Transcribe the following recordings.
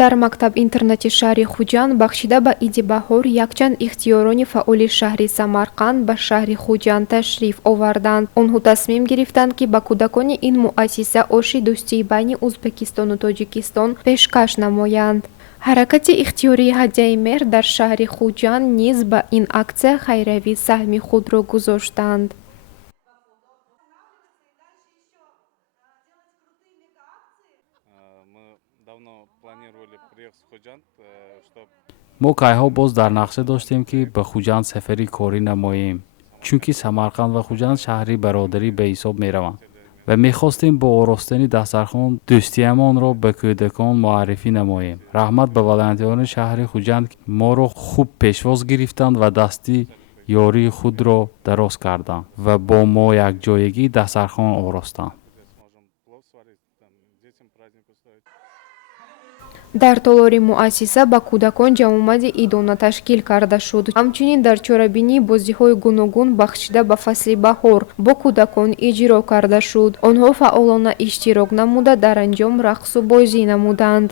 дар мактаб интернати шаҳри Хуҷанд бахшида ба Иди Баҳор якчанд ихтиёрони фаъоли шаҳри Самарқанд ба шаҳри Хуҷанд ташриф оварданд. Онҳо тасмим гирифтанд, ки ба кӯдакони ин муассиса оши дӯстии байни Узбекистону Тоҷикистон пешкаш намоянд. ҳаракати ихтиёрии Ҳадияи меҳр дар шаҳри Хуҷанд низ ба ин аксия хайриявӣ саҳми худро гузоштанд. мо кайҳо боз дар нақша доштем, ки ба Хуҷанд сафари корӣ намоем, чунки Самарқанд ва Хуҷанд шаҳри бародарӣ ба ҳисоб мераванд ва мехостем бо оростани дастархон дӯстиямонро ба кӯдакон муаррифӣ намоем. раҳмат ба волонтерони шаҳри Хуҷанд, ки моро хуб пешвоз гирифтанд ва дасти ёрии худро дароз карданд ва бо мо якҷоягӣ дастархон оростанд. дар толори муассиса ба кӯдакон ҷамъомади идона ташкил карда шуд. ҳамчунин дар чорабинии бозиҳои гуногун бахшида ба фасли баҳор бо кӯдакон иҷро карда шуд. онҳо фаъолона иштирок намуда дар анҷом рақсу бозӣ намуданд.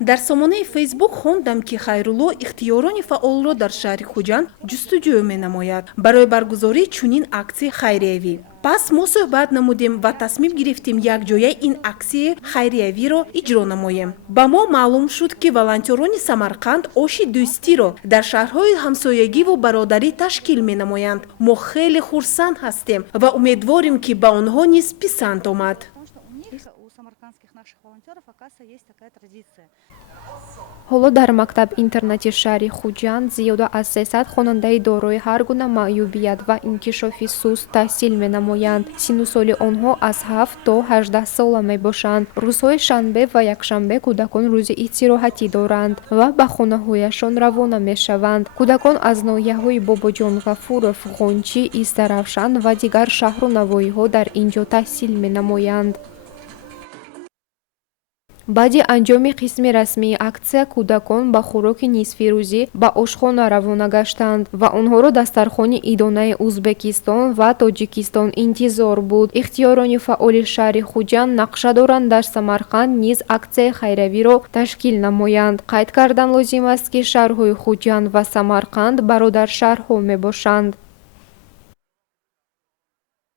дар сомонаи фейсбук хондам, ки Хайрулло ихтиёрони фаъолро дар шаҳри Хуҷанд ҷустуҷӯ менамояд барои баргузории чунин аксияи хайриявӣ. пас мо суҳбат намудем ва тасмим гирифтем якҷоя ин аксияи хайриявиро иҷро намоем. ба мо маълум шуд, ки волонтерони Самарқанд оши дӯстиро дар шаҳрҳои ҳамсоягиву бародарӣ ташкил менамоянд. мо хеле хурсанд ҳастем ва умедворим, ки ба онҳо низ писанд омад. ҳоло дар мактаб интернати шаҳри Хуҷанд зиёда аз 300 хонандаи дорои ҳар гуна маъюбият ва инкишофи суст таҳсил менамоянд. синну соли онҳо аз 7 то 18 сола мебошанд. рӯзҳои шанбе ва якшанбе кӯдакон рӯзи истироҳатӣ доранд ва ба хонаҳояшон равона мешаванд. кӯдакон аз ноҳияҳои Бобоҷон, Ғафуров, Ғончӣ, Истаравшан ва дигар шаҳру навоиҳо дар ин ҷо таҳсил менамоянд. баъди анҷоми қисми расмии аксия кӯдакон ба хӯроки нисфирӯзӣ ба ошхона равона гаштанд ва онҳоро дастархони идонаи Узбекистон ва Тоҷикистон интизор буд. ихтиёрони фаъоли шаҳри Хуҷанд нақша доранд дар Самарқанд низ аксияи хайриявиро ташкил намоянд. қайд кардан лозим аст, ки шаҳрҳои Хуҷанд ва Самарқанд бародаршаҳрҳо мебошанд.